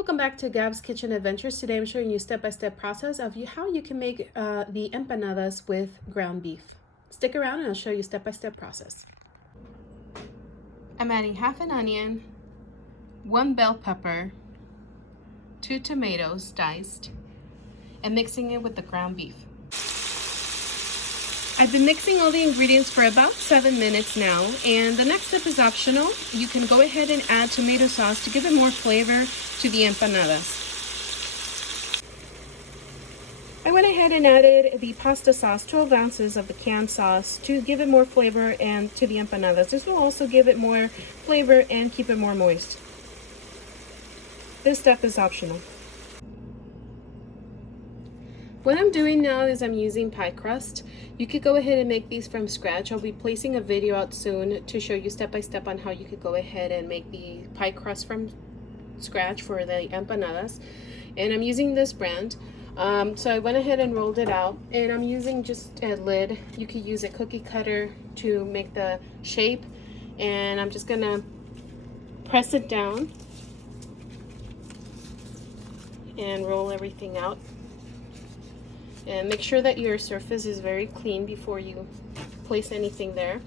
Welcome back to Gabs Kitchen Adventures. Today I'm showing you step-by-step process of how you can make the empanadas with ground beef. Stick around and I'll show you step-by-step process. I'm adding half an onion, 1 bell pepper, 2 tomatoes diced, and mixing it with the ground beef. I've been mixing all the ingredients for about 7 minutes now, and the next step is optional. You can go ahead and add tomato sauce to give it more flavor to the empanadas. I went ahead and added the pasta sauce, 12 ounces of the canned sauce, to give it more flavor and to the empanadas. This will also give it more flavor and keep it more moist. This step is optional. What I'm doing now is I'm using pie crust. You could go ahead and make these from scratch. I'll be placing a video out soon to show you step by step on how you could go ahead and make the pie crust from scratch for the empanadas. And I'm using this brand. So I went ahead and rolled it out, and I'm using just a lid. You could use a cookie cutter to make the shape, and I'm just gonna press it down and roll everything out. And make sure that your surface is very clean before you place anything there.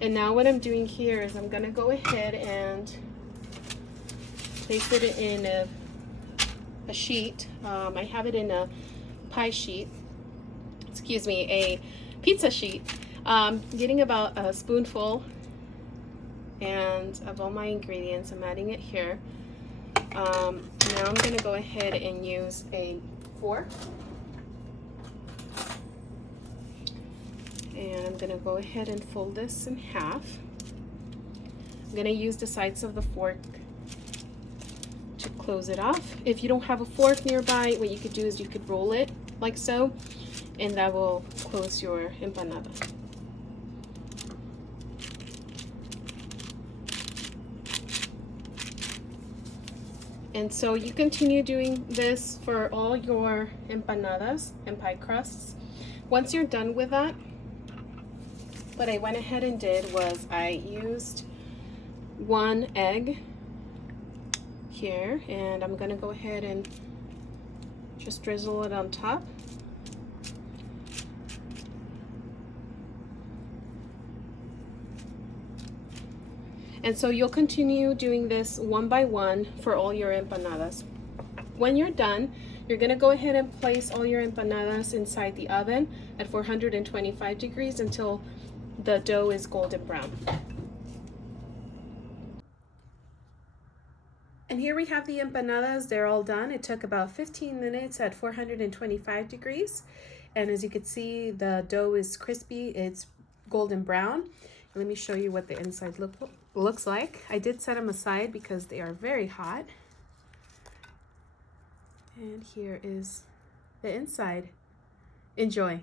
And now what I'm doing here is I'm gonna go ahead and place it in a sheet. I have it in a pie sheet, a pizza sheet. Getting about a spoonful and of all my ingredients, I'm adding it here. Now I'm gonna go ahead and use a fork. And I'm gonna go ahead and fold this in half. I'm gonna use the sides of the fork to close it off. If you don't have a fork nearby, what you could do is you could roll it like so, and that will close your empanada. And so you continue doing this for all your empanadas and pie crusts. Once you're done with that, what I went ahead and did was I used 1 egg here, and I'm gonna go ahead and just drizzle it on top. And so you'll continue doing this one by one for all your empanadas. When you're done, you're gonna go ahead and place all your empanadas inside the oven at 425 degrees until the dough is golden brown. And here we have the empanadas. They're all done. It took about 15 minutes at 425 degrees. And as you can see, the dough is crispy. It's golden brown. Let me show you what the inside looks like. I did set them aside because they are very hot. And here is the inside. Enjoy.